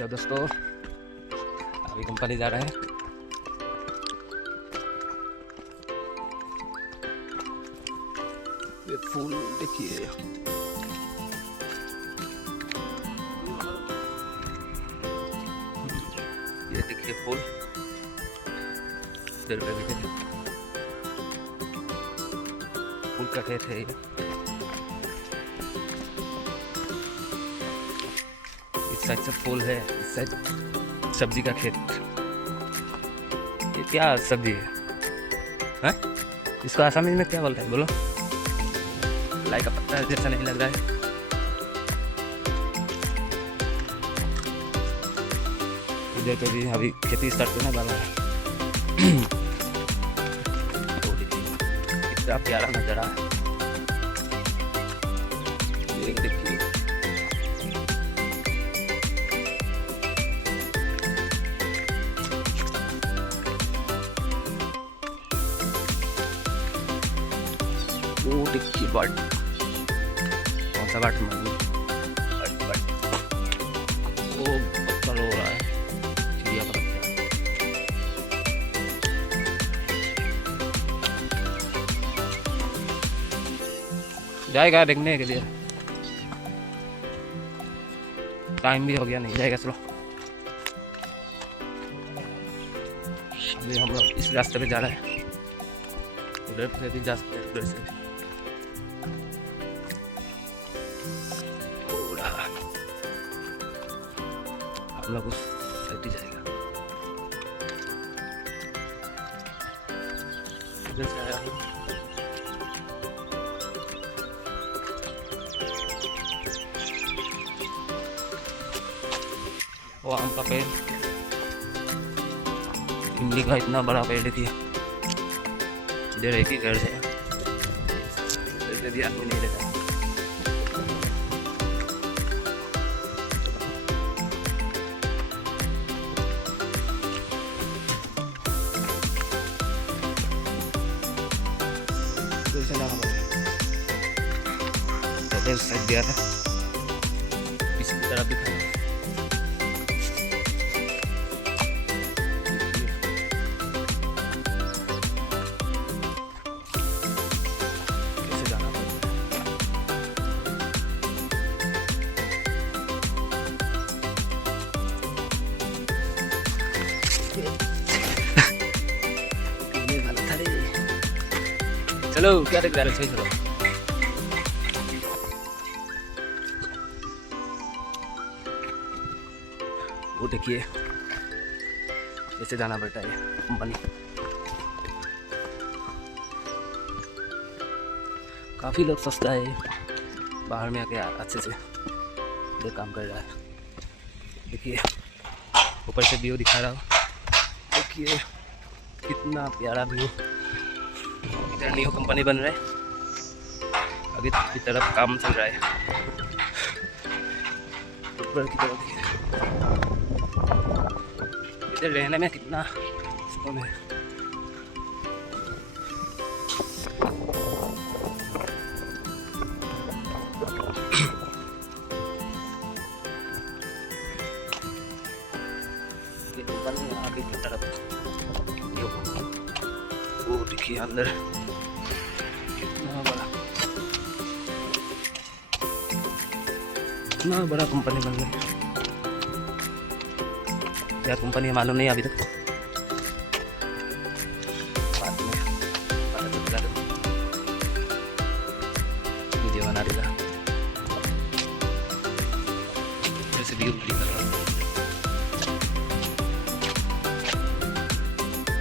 Hello दोस्तों, अभी company जा रहे हैं। ये फूल देखिए, ये देखिए फूल इधर पे देखिए, फूल का खेत है ये। इस साइड से फूल है, इस साइड सब्जी का खेत। ये क्या सब्जी है? हैं? इसको आसामी में क्या बोलते हैं बोलो? लाई का पत्ता जैसा नहीं लग रहा है। इधर पे भी अभी खेती स्टार्ट करने वाला है। तो देखिए कितना प्यारा नज़ारा है, ये देखिए। वो देखिए बर्ड, कौन सा बर्ड मालूम? बर्ड वो पत्थर हो रहा है, चिड़िया का बच्चा। जाएगा देखने के लिए, टाइम भी हो गया, नहीं जाएगा। चलो अभी हम लोग इस रास्ते पे जा रहे हैं, उधर से भी जा सकते हैं, उधर से हम लोग उस साइड ही जाएगा। इधर से आया हूँ, वो आम का पेड़, इमली का इतना बड़ा पेड़ देखिए। इधर एक ही घर है, इधर आदमी नहीं रहता। इधर जाना पड़ेगा, इधर साइड दिया था, पीछे की तरफ दिखा। चलो क्या देख रहे हैं? चलो वो देखिए कैसे जाना पड़ता है कंपनी। काफ़ी लोग सस्ता है, बाहर में आके अच्छे से ये काम कर रहा है। देखिए ऊपर से व्यू दिखा रहा हूँ, देखिए कितना प्यारा व्यू। इधर न्यू कंपनी बन रहा है, अभी की तरफ काम चल रहा है। ऊपर की तरफ इधर रहने में कितना सुकून है। ये कंपनी आगे की तरफ, वो देखिए अंदर इतना बड़ा कंपनी बन गई। क्या कंपनी है मालूम नहीं अभी तक, बाद में पता चलेगा। वीडियो बना देगा, जैसे व्यू कर रहा हूँ।